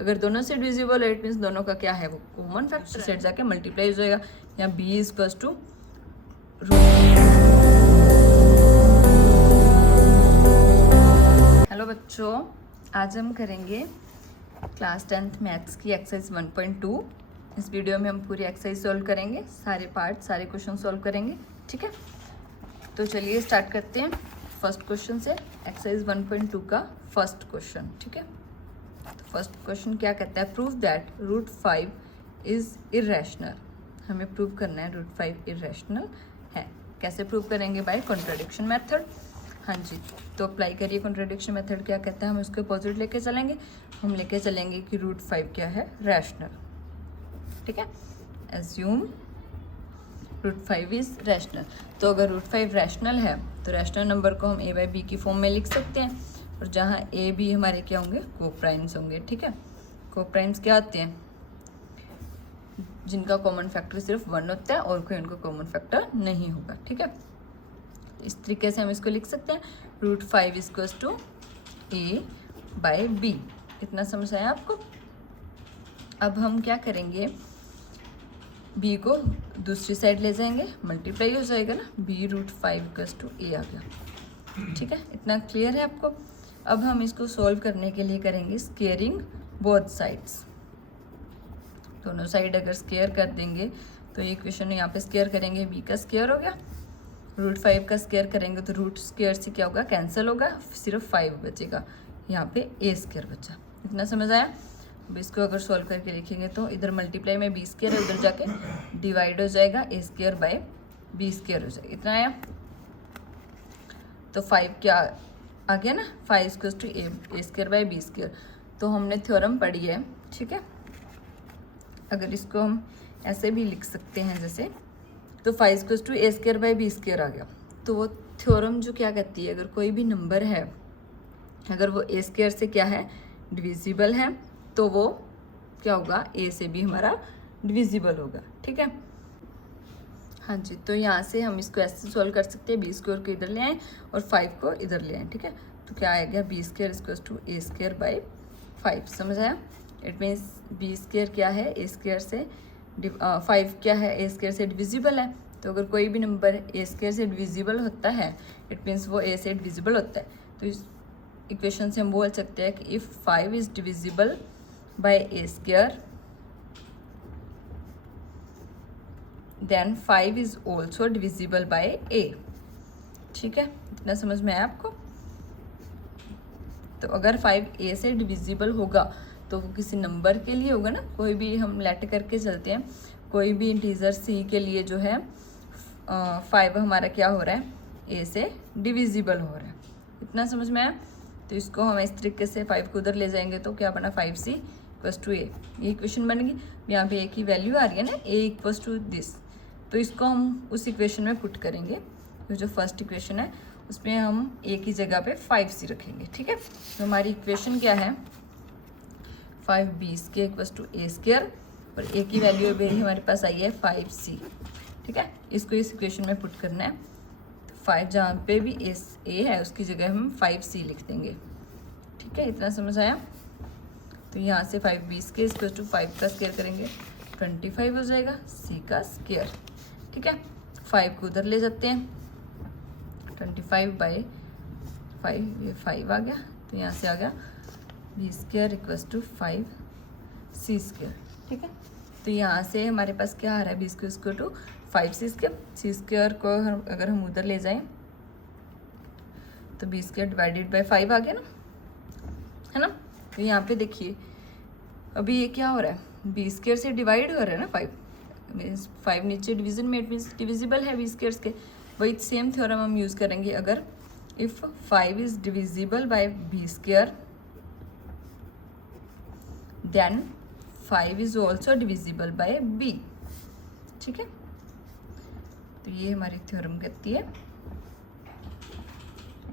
अगर दोनों से डिविजिबल है इट मीन्स दोनों का क्या है वो कॉमन फैक्टर, सेट जाके मल्टीप्लाई हो जाएगा। यहाँ b is equal to hello बच्चों, आज हम करेंगे क्लास 10th मैथ्स की एक्सरसाइज 1.2। इस वीडियो में हम पूरी एक्सरसाइज सॉल्व करेंगे, सारे पार्ट सारे क्वेश्चन सॉल्व करेंगे, ठीक है। तो चलिए स्टार्ट करते हैं फर्स्ट क्वेश्चन से, एक्सरसाइज 1.2 का फर्स्ट क्वेश्चन, ठीक है। तो फर्स्ट क्वेश्चन क्या कहता है, prove that root 5 is irrational. हमें प्रूव करना है रूट 5 इरेशनल है। कैसे प्रूव करेंगे, बाय कॉन्ट्राडिक्शन मेथड। हाँ जी, तो अप्लाई करिए कॉन्ट्राडिक्शन मेथड। क्या कहता है, हम इसके अपोजिट लेके चलेंगे, हम लेके चलेंगे कि रूट 5 क्या है, रैशनल, ठीक है। Assume root 5 is rational. तो अगर रूट 5 रैशनल है तो रैशनल नंबर को हम a बाई बी की फॉर्म में लिख सकते हैं, और जहाँ a b हमारे क्या होंगे, कोप्राइम्स होंगे, ठीक है। कोप्राइम्स क्या होते हैं, जिनका कॉमन फैक्टर सिर्फ 1 होता है और कोई उनका कॉमन फैक्टर नहीं होगा, ठीक है। इस तरीके से हम इसको लिख सकते हैं, root 5 equals to a by B. इतना समझ आया आपको। अब हम क्या करेंगे, b को दूसरी साइड ले जाएंगे, मल्टीप्लाई हो जाएगा ना, b root 5 equals to a आ गया, ठीक है। इतना क्लियर है आपको। अब हम इसको सॉल्व करने के लिए करेंगे स्केयरिंग बोथ साइड्स। दोनों साइड अगर स्केयर कर देंगे तो ये इक्वेशन यहाँ पे स्केयर करेंगे, b का स्केयर हो गया, रूट 5 का स्केयर करेंगे तो रूट स्केयर से क्या होगा, कैंसिल होगा, सिर्फ 5 बचेगा, यहाँ पे a स्केयर बचा। इतना समझ आया। अब इसको अगर सॉल्व करके लिखेंगे तो इधर मल्टीप्लाई में b स्केयर है, उधर जाके डिवाइड हो जाएगा, a square by b square हो जाएगा। इतना आया। तो 5 क्या आ गया ना, 5 equals to a square by b square. तो हमने थ्योरम पढ़ी है, ठीक है। अगर इसको हम ऐसे भी लिख सकते हैं जैसे, तो 5 equals to a square by b square आ गया। तो वो थ्योरम जो क्या कहती है, अगर कोई भी नंबर है, अगर वो a स्केयर से क्या है, डिविजिबल है, तो वो क्या होगा, a से भी हमारा डिविजिबल होगा, ठीक है। हाँ जी, तो यहाँ से हम इसको ऐसे सॉल्व कर सकते हैं, b स्क्वायर को इधर ले आएँ और 5 को इधर ले आएँ, ठीक है। तो क्या आएगा, b square equals to a square by 5। समझ आया। इट मीन्स b स्क्वायर क्या है, a स्क्वायर से 5 क्या है, a स्क्वायर से डिविजिबल है। तो अगर कोई भी नंबर a स्क्वायर से डिविजिबल होता है इट मीन्स वो a से डिविजिबल होता है। तो इस इक्वेशन से हम बोल सकते हैं कि if 5 is divisible by a square then 5 is also divisible by a, ठीक है। इतना समझ में आया आपको। तो अगर 5 a से डिविजिबल होगा तो वो किसी नंबर के लिए होगा ना, कोई भी हम लेट करके चलते हैं, कोई भी इंटीजर c के लिए जो है 5 हमारा क्या हो रहा है, a से डिविजिबल हो रहा है। इतना समझ में आया। तो इसको हम इस तरीके से 5 को उधर ले जाएंगे तो क्या बना, 5c इक्वल्स टू a। ये इक्वेशन बन गई। यहाँ पे a की वैल्यू आ रही है ना, a इक्वल्स टू दिस। तो इसको हम उस इक्वेशन में पुट करेंगे, तो जो फर्स्ट इक्वेशन है उसमें हम a की जगह पे 5c रखेंगे, ठीक है। तो हमारी इक्वेशन क्या है, 5b square equals to a square, और a की वैल्यू अभी हमारे पास आई है 5c, ठीक है। इसको इस इक्वेशन में पुट करना है। तो 5 जहाँ पे भी a है उसकी जगह हम 5c लिख देंगे, ठीक है। इतना समझ आया। तो यहाँ से 5b स्क्वायर इक्वल्स टू 5 का स्क्वायर करेंगे 25 हो जाएगा, c का स्क्वायर, ठीक है। 5 को उधर ले जाते हैं, 25 बाई 5, ये 5 आ गया, तो यहाँ से आ गया b square equals to 5c square, ठीक है। तो यहाँ से हमारे पास क्या आ रहा है, b square equal to 5c square. c square को अगर हम उधर ले जाएं तो b स्क्वायर डिवाइडेड बाई 5 आ गया ना, है ना। तो यहाँ पे देखिए अभी ये क्या हो रहा है, b स्क्वायर से डिवाइड हो रहा है ना 5, मीन्स 5 नीचे डिवीजन में, इट मीन्स डिविजिबल है b स्क्वायर के। वही सेम थ्योरम हम यूज़ करेंगे, अगर if 5 is divisible by b square then 5 is also divisible by b, ठीक है। तो ये हमारी थ्योरम कहती है,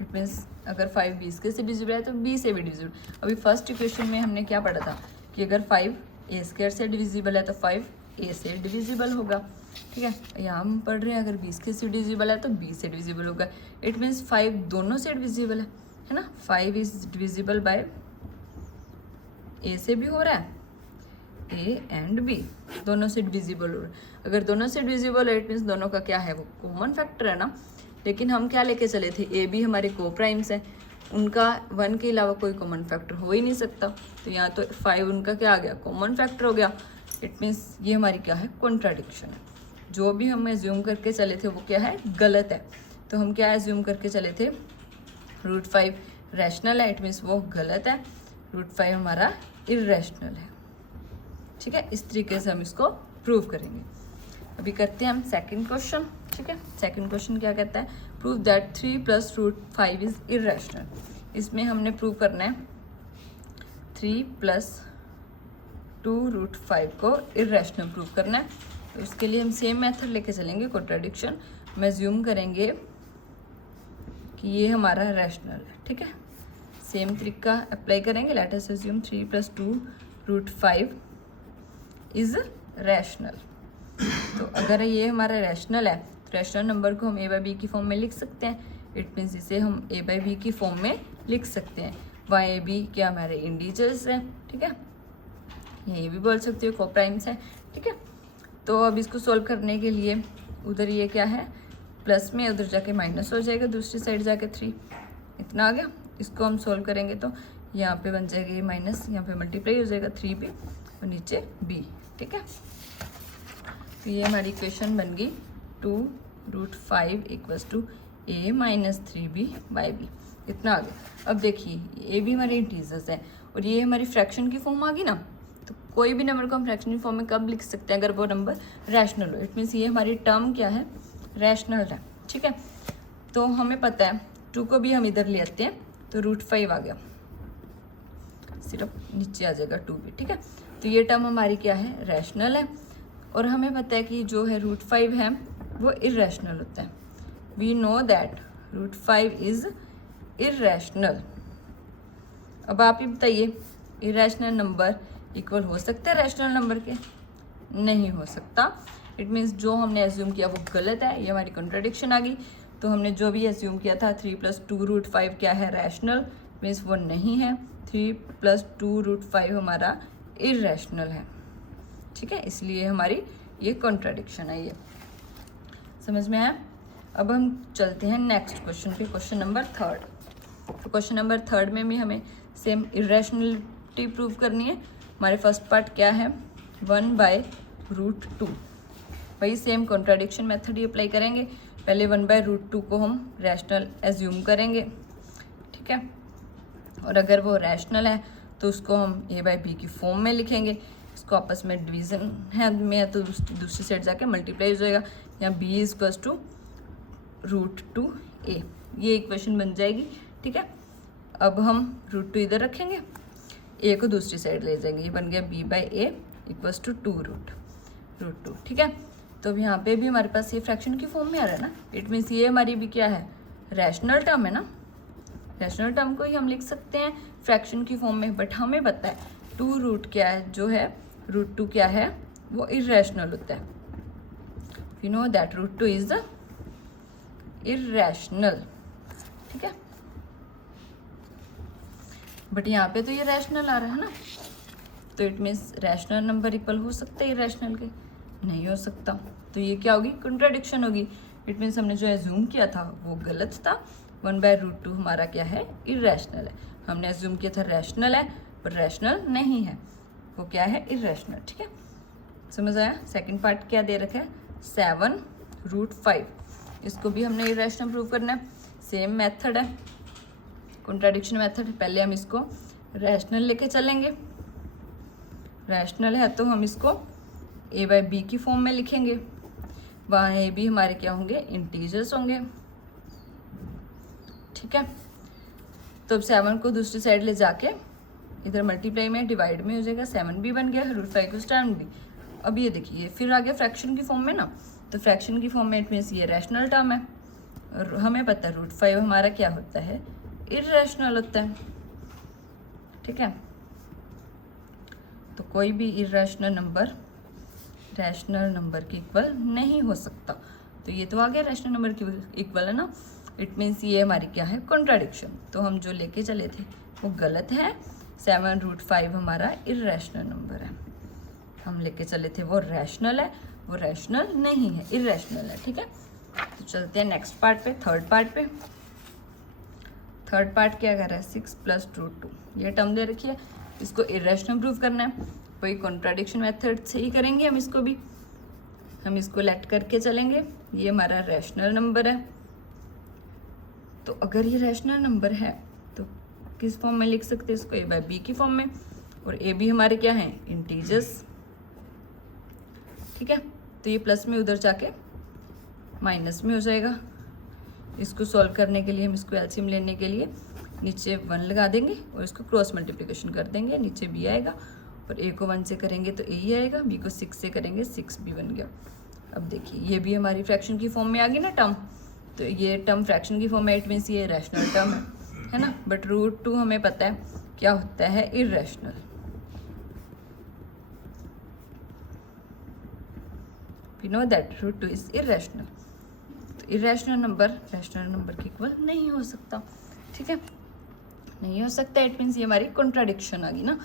इट मीन्स अगर 5 b स्क्वायर से डिविजिबल है तो b से भी डिविजिबल। अभी फर्स्ट इक्वेशन में हमने क्या पढ़ा था कि अगर 5 a स्क्वायर से डिविजिबल है तो 5 a से डिविजिबल होगा, ठीक है। यहाँ हम पढ़ रहे हैं अगर b स्क्वायर से डिविजिबल है तो b से डिविजिबल होगा। इट मीन्स 5 दोनों से डिविजिबल है ना। 5 इज डिविजिबल बाय ए से भी हो रहा है, ए एंड बी दोनों से डिविजिबल हो रहा है। अगर दोनों से डिविजिबल है इट मीन्स दोनों का क्या है, वो कॉमन फैक्टर है ना। लेकिन हम क्या लेके चले थे, ए बी हमारे को प्राइम्स हैं, उनका 1 के अलावा कोई कॉमन फैक्टर हो ही नहीं सकता। तो यहाँ तो 5 उनका क्या आ गया, कॉमन फैक्टर हो गया। इट मीन्स ये हमारी क्या है, कॉन्ट्राडिक्शन है। जो भी हम एज्यूम करके चले थे वो क्या है, गलत है। तो हम क्या एज्यूम करके चले थे, √5 रैशनल है, इट मीन्स वो गलत है। √5 हमारा इर्रेशनल है। ठीक है, इस तरीके से हम इसको प्रूव करेंगे। अभी करते हैं हम सेकंड क्वेश्चन। ठीक है, सेकंड क्वेश्चन क्या कहता है, प्रूव दैट 3 + √5 इज इर्रेशनल। इसमें हमने प्रूव करना है 3 + 2√5 को इर्रेशनल प्रूव करना है। तो उसके लिए हम सेम मेथड लेके चलेंगे, कॉन्ट्राडिक्शन में एज्यूम करेंगे कि ये हमारा रैशनल है। ठीक है, सेम तरीका अप्लाई करेंगे। Let us assume 3 + 2√5 is rational. तो अगर ये हमारा रैशनल है तो रैशनल नंबर को हम a/b की फॉर्म में लिख सकते हैं। इट मीन्स इसे हम a/b की फॉर्म में लिख सकते हैं। वहाँ a b क्या हमारे इंडिजर्स हैं। ठीक है, ये भी बोल सकते हो कोप्राइम्स हैं। ठीक है, तो अब इसको सॉल्व करने के लिए उधर ये क्या है प्लस में, उधर जाके माइनस हो जाएगा, दूसरी साइड जाके 3 इतना आ गया। इसको हम सॉल्व करेंगे तो यहाँ पे बन जाएगा ये माइनस, यहाँ पे मल्टीप्लाई हो जाएगा 3b और नीचे b। ठीक है, तो ये हमारी इक्वेशन बन गई 2√5 = a - 3b/b। इतना आ गया। अब देखिए ये भी हमारे इंटीजर्स हैं और ये हमारी फ्रैक्शन की फॉर्म आ गई ना। तो कोई भी नंबर को हम फ्रैक्शन की फॉर्म में कब लिख सकते हैं, अगर वो नंबर रैशनल हो। इट मीन्स ये हमारी टर्म क्या है, रैशनल है। ठीक है, तो हमें पता है 2 को भी हम इधर ले आते हैं तो √5 आ गया, सिर्फ नीचे आ जाएगा 2 भी। ठीक है, तो ये टर्म हमारी क्या है, रैशनल है। और हमें पता है कि जो है √5 है वो इर्रेशनल होता है। We know that √5 is irrational. अब आप ही बताइए, इर्रेशनल नंबर इक्वल हो सकता है रैशनल नंबर के? नहीं हो सकता। इट मीन्स जो हमने एज्यूम किया वो गलत है, ये हमारी कॉन्ट्राडिक्शन आ गई। तो हमने जो भी एज्यूम किया था 3 + 2√5 क्या है, रैशनल, मीन्स वो नहीं है। 3 + 2√5 हमारा इर्रेशनल है। ठीक है, इसलिए हमारी ये कॉन्ट्राडिक्शन है। ये समझ में आया। अब हम चलते हैं नेक्स्ट क्वेश्चन पे, क्वेश्चन नंबर 3। तो क्वेश्चन नंबर 3 में भी हमें सेम इर्रेशनलिटी प्रूव करनी है। हमारे फर्स्ट पार्ट क्या है, 1/√2। वही सेम कॉन्ट्राडिक्शन मेथड ही अप्लाई करेंगे। पहले 1/√2 को हम रैशनल एज्यूम करेंगे। ठीक है, और अगर वो रैशनल है तो उसको हम a/b की फॉर्म में लिखेंगे। इसको आपस में डिवीजन है में तो दूसरी साइड जाके मल्टीप्लाई हो जाएगा। यहाँ b = √2a, ये इक्वेशन बन जाएगी। ठीक है, अब हम √2 इधर रखेंगे, a को दूसरी साइड ले जाएंगे, ये बन गया b/a = 2√2। ठीक है, तो अब यहाँ पे भी हमारे पास ये फ्रैक्शन की फॉर्म में आ रहा है ना। इट मीन्स ये हमारी भी क्या है, रैशनल टर्म है ना। रैशनल टर्म को ही हम लिख सकते हैं फ्रैक्शन की फॉर्म में। बट हमें पता है 2 क्या है, जो है √2 क्या है, वो इर्रेशनल होता है। We know that √2 is the irrational. ठीक है, बट यहाँ पे तो ये रैशनल आ रहा है ना। तो it means rational number equal हो सकते हैं इर्रेशनल के? नहीं हो सकता। तो ये क्या होगी, कॉन्ट्राडिक्शन होगी। इट मीन्स हमने जो एज्यूम किया था वो गलत था। 1/√2 हमारा क्या है, इर्रेशनल है। हमने एज्यूम किया था रैशनल है, पर रैशनल नहीं है, वो क्या है, इर्रेशनल। ठीक है, समझ आया। सेकंड पार्ट क्या दे रखा है, 7√5। इसको भी हमने इर्रेशनल प्रूव करना है। सेम मेथड है, कॉन्ट्राडिक्शन मेथड। पहले हम इसको रैशनल लेके चलेंगे। रैशनल है तो हम इसको a/b की फॉर्म में लिखेंगे। वहाँ a b हमारे क्या होंगे, इंटीजर्स होंगे। ठीक है, तो अब 7 को दूसरी साइड ले जाके इधर मल्टीप्लाई में डिवाइड में हो जाएगा, 7b बन गया, √5 को 7b। अब ये देखिए फिर आ गया फ्रैक्शन की फॉर्म में ना। तो फ्रैक्शन की फॉर्म में इट मीन्स ये रैशनल टर्म है और हमें पता है √5 हमारा क्या होता है, इर्रेशनल होता है। ठीक है, तो कोई भी इर्रेशनल नंबर रैशनल नंबर के इक्वल नहीं हो सकता। तो ये तो आ गया रैशनल नंबर के इक्वल है ना। इट मीन्स ये हमारी क्या है, कॉन्ट्राडिक्शन। तो हम जो लेके चले थे वो गलत है। 7√5 हमारा इरेशनल नंबर है। हम लेके चले थे वो रैशनल है, वो रैशनल नहीं है, इरेशनल है। ठीक है, तो चलते हैं नेक्स्ट पार्ट पे, थर्ड पार्ट पे। थर्ड पार्ट क्या कर रहा है, 6 + √2 ये टर्म दे रखी है, इसको इरेशनल प्रूव करना है। वही कॉन्ट्राडिक्शन मेथड से ही करेंगे हम इसको भी। हम इसको लेट करके चलेंगे, ये हमारा रैशनल नंबर है। तो अगर ये रैशनल नंबर है तो किस फॉर्म में लिख सकते हैं इसको, a/b की फॉर्म में। और ए बी हमारे क्या हैं, इंटीजर्स। ठीक है, तो ये प्लस में उधर जाके माइनस में हो जाएगा। इसको सॉल्व करने के लिए हम इसको एलसीएम लेने के लिए नीचे 1 लगा देंगे और इसको क्रॉस मल्टीप्लिकेशन कर देंगे, नीचे b आएगा। और a को 1 से करेंगे तो a ही आएगा, b को 6 से करेंगे 6b बन गया। अब देखिए ये भी हमारी फ्रैक्शन की फॉर्म में आ गई ना टर्म, तो ये टर्म फ्रैक्शन की फॉर्म में, इट मीन्स ये रैशनल टर्म है ना। बट √2 हमें पता है क्या होता है, irrational. We know that √2 is irrational. तो इरेशनल नंबर रैशनल नंबर के इक्वल नहीं हो सकता। ठीक है, नहीं हो सकता, इट मीन्स ये हमारी कॉन्ट्राडिक्शन आ गई ना।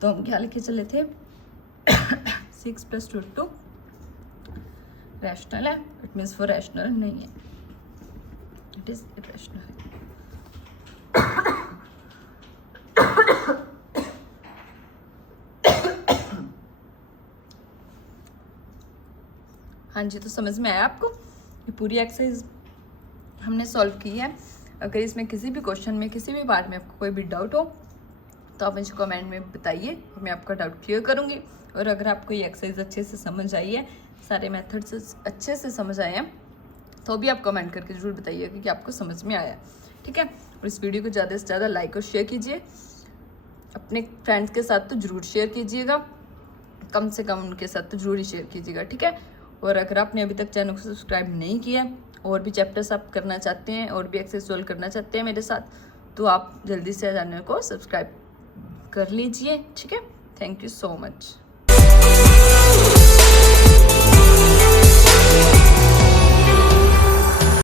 तो हम क्या लिखे चले थे 6 + √2 रैशनल है, इट मीन्स वो रैशनल नहीं है, इट इज इरेशनल। हाँ जी, तो समझ में आया आपको? ये पूरी एक्सरसाइज हमने सॉल्व की है। अगर इसमें किसी भी क्वेश्चन में, किसी भी पार्ट में आपको कोई भी डाउट हो तो आप मुझे कमेंट में बताइए, मैं आपका डाउट क्लियर करूँगी। और अगर आपको ये एक्सरसाइज अच्छे से समझ आई है, सारे मेथड्स अच्छे से समझ आए हैं, तो भी आप कमेंट करके ज़रूर बताइएगा कि आपको समझ में आया। ठीक है, और इस वीडियो को ज़्यादा से ज़्यादा लाइक और शेयर कीजिए, अपने फ्रेंड्स के साथ तो ज़रूर शेयर कीजिएगा, कम से कम उनके साथ तो ज़रूर ही शेयर कीजिएगा। ठीक है, और अगर आपने अभी तक चैनल को सब्सक्राइब नहीं किया, और भी चैप्टर्स आप करना चाहते हैं, और भी एक्सरसाइज सॉल्व करना चाहते हैं मेरे साथ, तो आप जल्दी से चैनल को सब्सक्राइब कर लीजिए। ठीक है, थैंक यू सो मच।